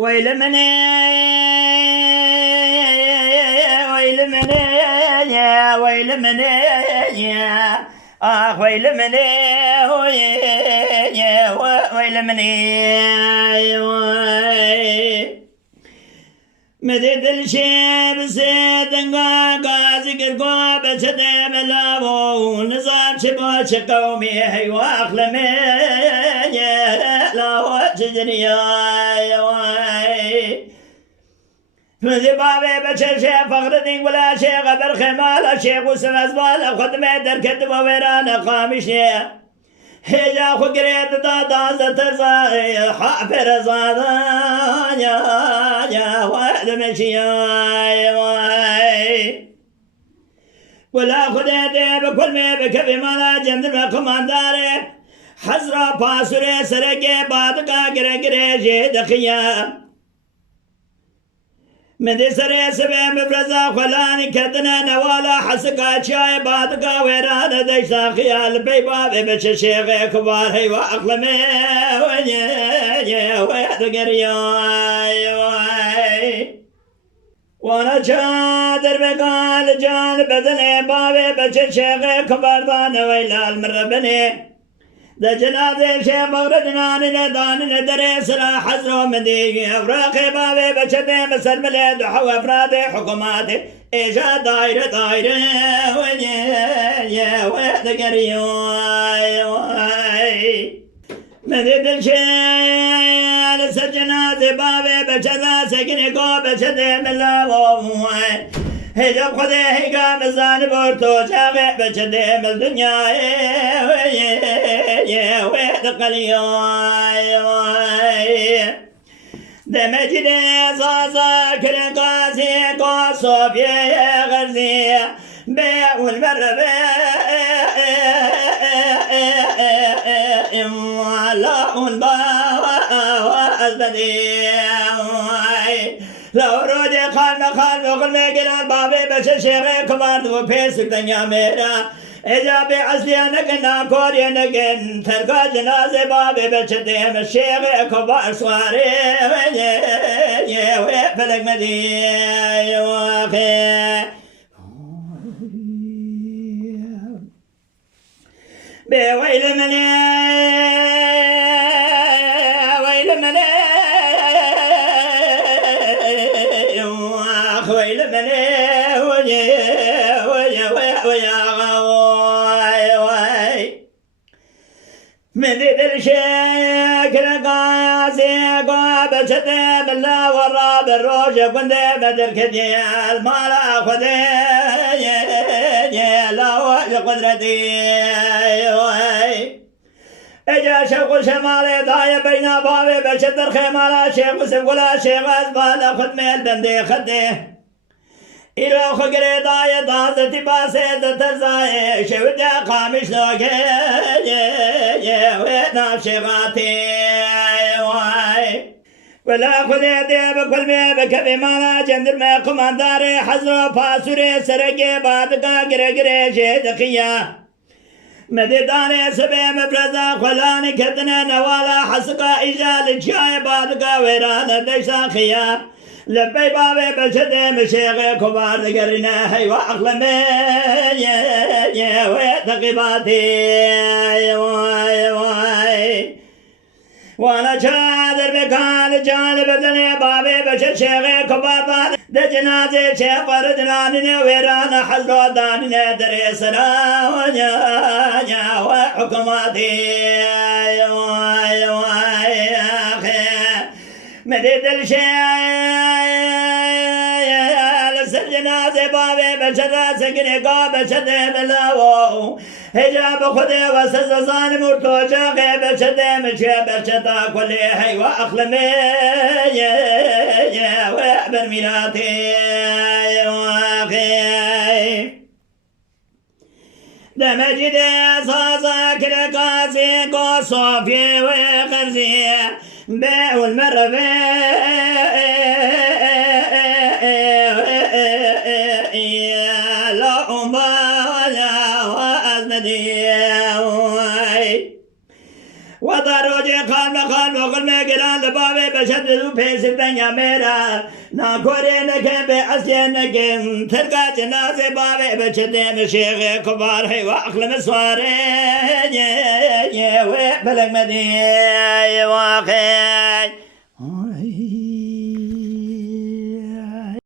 ويل مني ويل مني ويل مني ويل مني ويل مني مدد الشيب سيدنقا قازي قرقوا بسدي بلاو نظام شبو شقومي هيو أخلمي لا وجدني فذي بابي بشر شيخ فخر الدين ولا شيخ برخمال شيخ وسم أزبال خدمة دركت وويران قامي شيخ هجا خقريت دادا زترزاي حافر زادا يا وحد مشياي ولا خديتي بكل مي بكفي مالا جندر بكمان داري حزرا باسوري سرقي بادقا قرقري جيد خيام مدي سري سبي مفرزا خلاني كدنا نوالا حسقا شاي بادقا ويرانا ديشا خيال بيبابي بش شيخي كبار هي واقلمي ويحد وانا شادر بقال جان بدني بابي بش شيخي كبار دانا ويلال مربني ده جنازه شيخ مغردنا ندان درس را حزر ومدي افراقي بابي بشتي مسر مليد وحو افرادي حكوماتي ايجا دايره دايره ويا دقريو مدد الشيخ لسر جنازه بابي بشتا سكني قو بشتي ملاو هجاب خده هيقا مزان بورتو شاقع بشده من الدنيا ويحد قليل دمجد صاصا كرقاسي قصوفي غرزي بيع والمربى لا وأزبدي لو رودي خالم وقل ميقلان بابي بش شيخي كبار دو بيسك دنيا ميرا إجابي عسلي نقنا كوري نقن ترقى جنازي بابي بش ديم الشيخي كبار سواري ويفلق مدي بويل مني ويل مني ويل مني من ذي الشيك رقاسي قواب شتي بالله والراب الروش كنت بدر كديال مالا خذي لا وجه قدرتي اجا شوق شمالي ضايع بين بابي بشدر خيمالا شيخ وسب ولا شيخ ازبال خدمي البندي خديه إلى خقري ضايع ضازتي باسي زترزاي شوتي قامش لوكي وينا شيخاتي ولا خذي بكل مي بكفي مالا جندر ما قمان داري حزرو فاسوري سرقي بادقا قرقري جيد خيا مدداني سبي مفرزا خلاني كدنا نوالا حسقا إجال جاي بادقا ويرانا ديشا خيا لبي بابي بشدي مشيغي كبار دقرنا هي واقلمي ويتقباتي وانا شادر بكال جانب بدني بابي بشر شيخي كبار ده جنازي شيخ فردناني ويرانا حزرو داني دريسنا وحكماتي مدد الشيء لسر جنازي بابي بشر سكني قاب شدي بلاو هجاب خدي وسز ظالم ورتوشاقي بشدي مشي برشتا كل هي واخلمي وابر ميلاتي دمجد صاصا كرقاسي قصوفي وخرزي بيع والمربي لا ولا وأزندي وضروجي خالم وقل مقران لبابي بشدد بيس الدنيا ميرا ناكورينك بأسينك تلقى جنازة بابي بشدي مشيخ كبار حي وأخل مسواري وبلغ مدي واخي